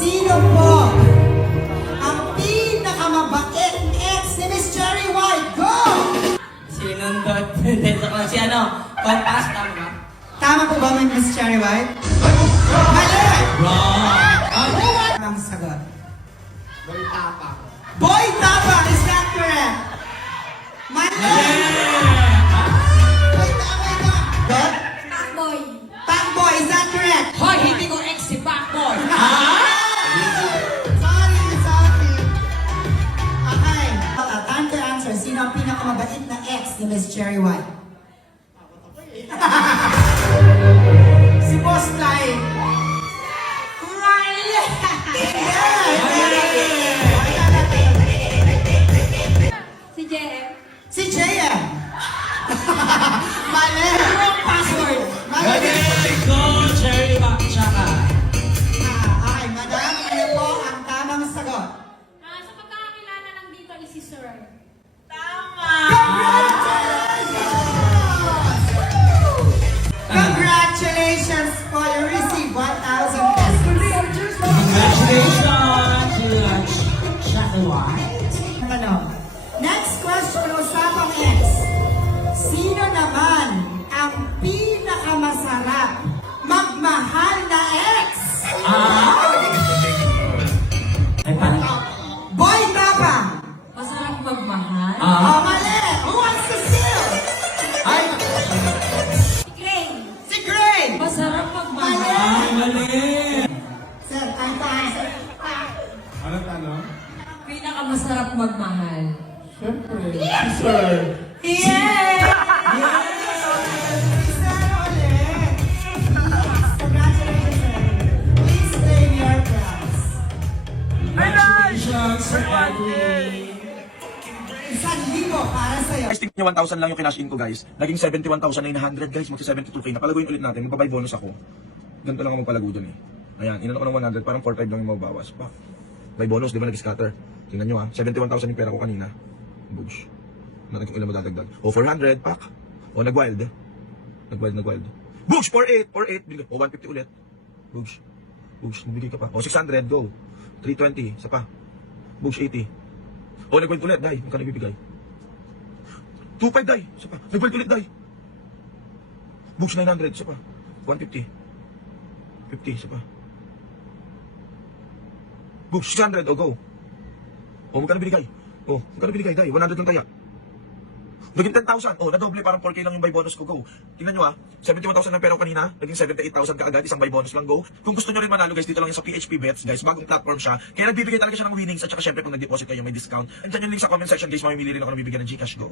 Sino po ang pinakamabait ex ni Miss Cherry White? Go! Sinundot. Dito ko si Kompas, tama ba? Tama po ba, Miss Cherry White? Mali! Wrong! Ang sagot. Boy Tapang. Boy Tapang, is that correct? Mali! Wait lang. Good? Pacboy. Pacboy, is that correct? Hoy, hindi ko ex si Pacboy. Sorry. Okay. Time to answer. Sino ang pinakamabait na ex ni Miss Cherry White? Si Boss Lai. Si JM. Si JM. Mali. Wrong password. Mali. Go, Cherry Bakchaka. Okay, madam, ano po ang tamang sagot? Sa pagkakakilala lang dito is si Sir. Congratulations for you receive 1,000 pesos. Congratulations to Cherry White. Ano? Next question, usapang ex. Sino naman ang pinakamasarap magmahal na ex? Ay, paano? Boy Tapang! Masarap magmahal? Oh, mali! Who wants to steal? Ay, Si Gray. Si Gray! masarap magmahal. Mali! Mali. Sir, time to answer. Anong tanong? Pinakamasarap magmahal. Siyempre, si Sir. Yay! Sir ulit. Congratulations, sir. Please claim your prize. Congratulations, Sir Edwin. 1,000 para sa'yo. Guys, tingnan nyo, 1,000 lang yung kinash in ko, guys. Naging 71,900, guys. Magsa-72K. Napalaguin ulit natin. Magpabay bonus ako. Ganito lang ako magpalago dun eh. Ayan, inan ako ng 100. Parang 4,500 lang yung mababawas. Pa. By bonus, di ba nag-scatter? Tingnan nyo ha. 71,000 yung pera ko kanina. Bugs. Natin kung ilan madadagdag. O, 400, pak. O, nag-wild. Nag-wild. Bugs! 4,800. 4,800. Bigay. O, 150 ulit. Bugs. Nabigay ka pa. O, 600. Go. 320. Isa pa. Bugs, 80. O, nag-wild ulit. Dai. Magkano ibibigay? 2.5 dai. Isa pa. Nag-wild ulit dai. Bugs, 900. Isa pa. 150. 50. Isa pa. Bugs, 600. O, go. O, magkano binigay? O, magkano binigay dai? 100 lang kaya. Naging 10,000. O, nadoble. Parang 4K lang yung buy bonus ko. Go. Tingnan nyo ha. 71,000 ng pera ko kanina. Naging 78,000 kaagad. Isang buy bonus lang. Go. Kung gusto nyo rin manalo guys, dito lang yung sa PHP Bets. Guys, bagong platform siya. Kaya nagbibigay talaga siya ng winnings. At saka syempre kung nag-deposit kayo may discount. Andiyan yung link sa comment section guys. Mamimili rin ako ng bibigyan ng Gcash. Go.